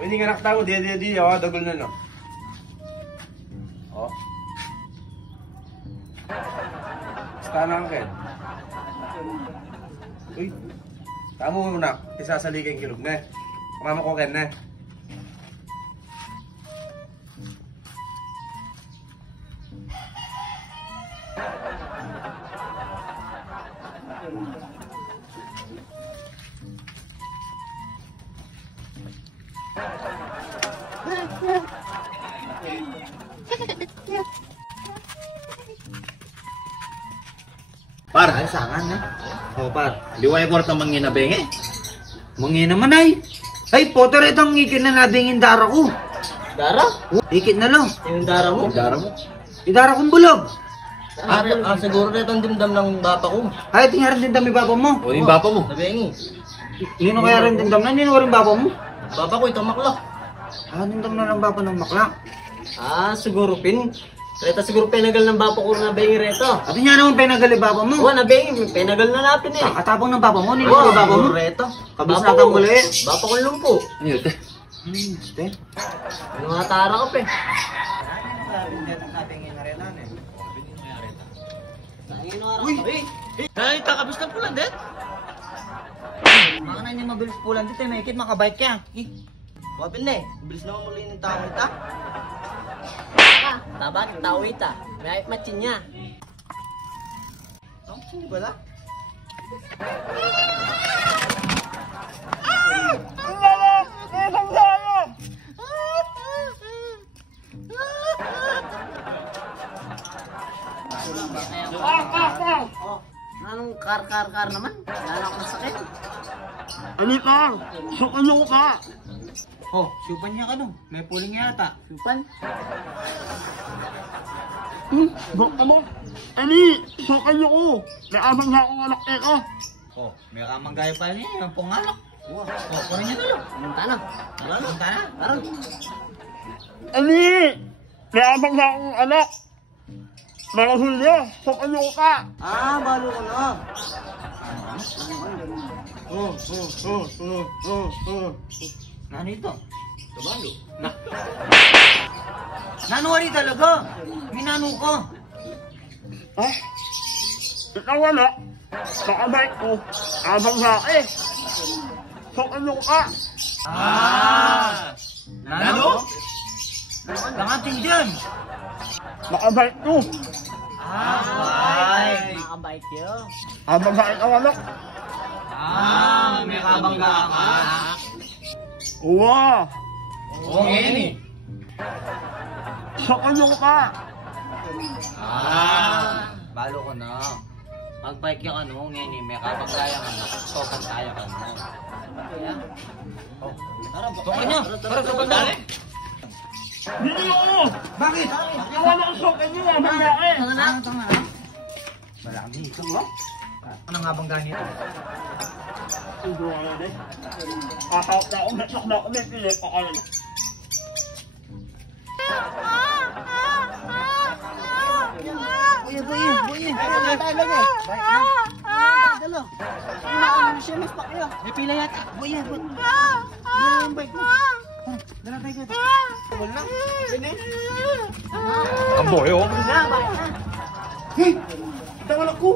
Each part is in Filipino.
Hindi nga nakatago, di, oh, dagol na, no? Oh. Basta na ang Ken. Uy, tamo mo na, isasali kang kilog na. Kumama ko Ken na. Par, ay sangan eh. Oh par, liway ko rin mangin na bengi. Mangin naman ay. Ay, poter itong ikit na nabingin dara ko. Dara? Ikit na lang. Yung dara mo? Dara mo? Idara kong bulog. Siguro na itong dimdam ng bapa ko. Ay, tingnan rin din dami bapa mo. O, yung bapa mo. Nabengi. Nino kaya rin din dami na, nino rin bapa mo. Bapa ko itong makla. Ah, nindam na lang bapa ng makla. Siguro pin. Reta siguro penagal ng bapa ko na bengi reto. At nga naman pinagali bapa mo. Oo, nabengi. Penagal na natin eh. Kakatapong ng bapa mo, nino rin bapa mo. Reto. Kabis na kang muli. Bapa ko lumpo. Ano yun? Este. Ano nga tara ka pe? Uy! Kahit kakabis ng pulan din? Maka na hindi mabilis pulan dito, may ikit makabike ka. Wapin na eh. Bilis naman muli ng tao ita. Tabat, tao ita. May ayot matsin niya. Ang sini pala? Anong kar naman? Lala ko masakit. Ano ka? Sukanyo ka! Oh, supan niya ka no. May puling yata. Supan? Bak ka mo? Ani, sukanyo ko! May amang nga akong anak eh ka. Oh, may amang gaya pa niya. Yung pangalak. Oh, kunin niya na lang. Anong tanong? Anong tana? Parang. Ani, may amang nga akong anak. Marahul niya, sukanyo ka! Balo ko na. Nano ito? Tabalo. Nanuwari talaga. Minano ko. Ah? Ikaw wala. Nakabike ko. Abang nga eh. Sukanyo ka. Nano? Langatin dyan. Nakabike ko. Nakabike yun. Abang nga ikaw wala. May kabangga ka. Uwa. Oo, ngayon eh. Sukanyo ka. Balo ko na. Pag-bike yung ano, ngayon may kapag-kaya ka na. So, kaya ka na. Sukan niyo. Para sa pagdali. Hindi ako. Bakit? Iwan ako sukanyo. Abang nga eh. Tanga. Marami ito mo. Ano nga bang ganito? Sugo ka na din. Kakawap na ako. Metlak na ako. May pilit pa kayo. Buya. Ano tayo lang eh? Dalo. Ano siya mas pakyo? May pila yata. Buya. Yung bike mo. Dala tayo dito. Wala. Sini. Ang boy, oh. Hey! Ito ang anak ko!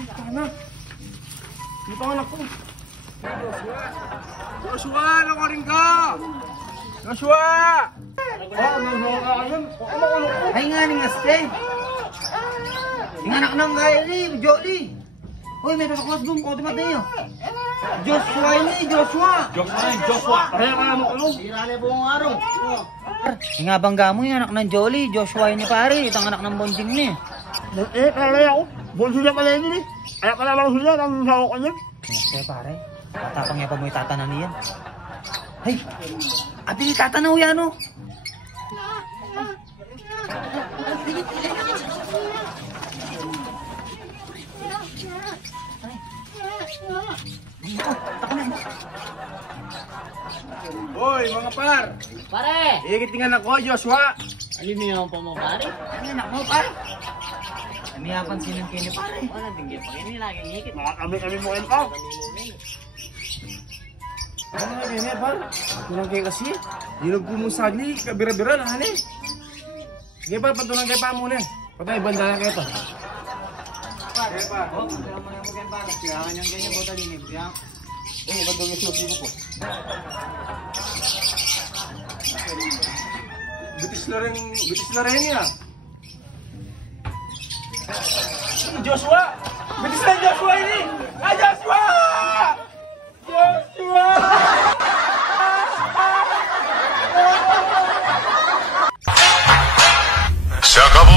Ito ang anak! Ito ang anak ko! Joshua, ano ka rin ka? Joshua! Ay nga ni Ngaste! Yung anak ng Kylie, Jolie! Uy, may tataklas doon, kote matayo! Joshua ini, Joshua! Joshua! Ay, kaya mo kulong! Tira na buong araw. Yung nga bangga mo, yung anak ng Jolie, Joshua ini pare, itang anak ng bonding ni. Kaya ako, bonsin niya pala yun eh. Kaya ka naman sila, nang sawa ko niya. Ngaste pare, matapang niya pa mo itatanan niyan. Ay, abi, tatanaw yan o. Hoy, mga par! Pare! Ikitingan ako, Joshua! Alin niyo po mo pare? Ano anak mo pare? Amiyapan sinang kini pare. Wala tinggi pa ini lagi ngikit. Mga kami mo rin pa. Ano na ganyan, par? Tunang kayo kasi. Dinog ko mong sagli, kabira-bira na, hani. Sige, par, patunang kayo pa muna. Patay, banda na kayo to. Sige, par. Oh, kaya mo na mo ganyan para. Kailangan yung ganyan bota din eh. Kaya, Ba't daw yung sinusubo ko? Bitis na rin niya. Joshua! Bitis na Joshua ini! Ah, Joshua! Joshua! Se acabó.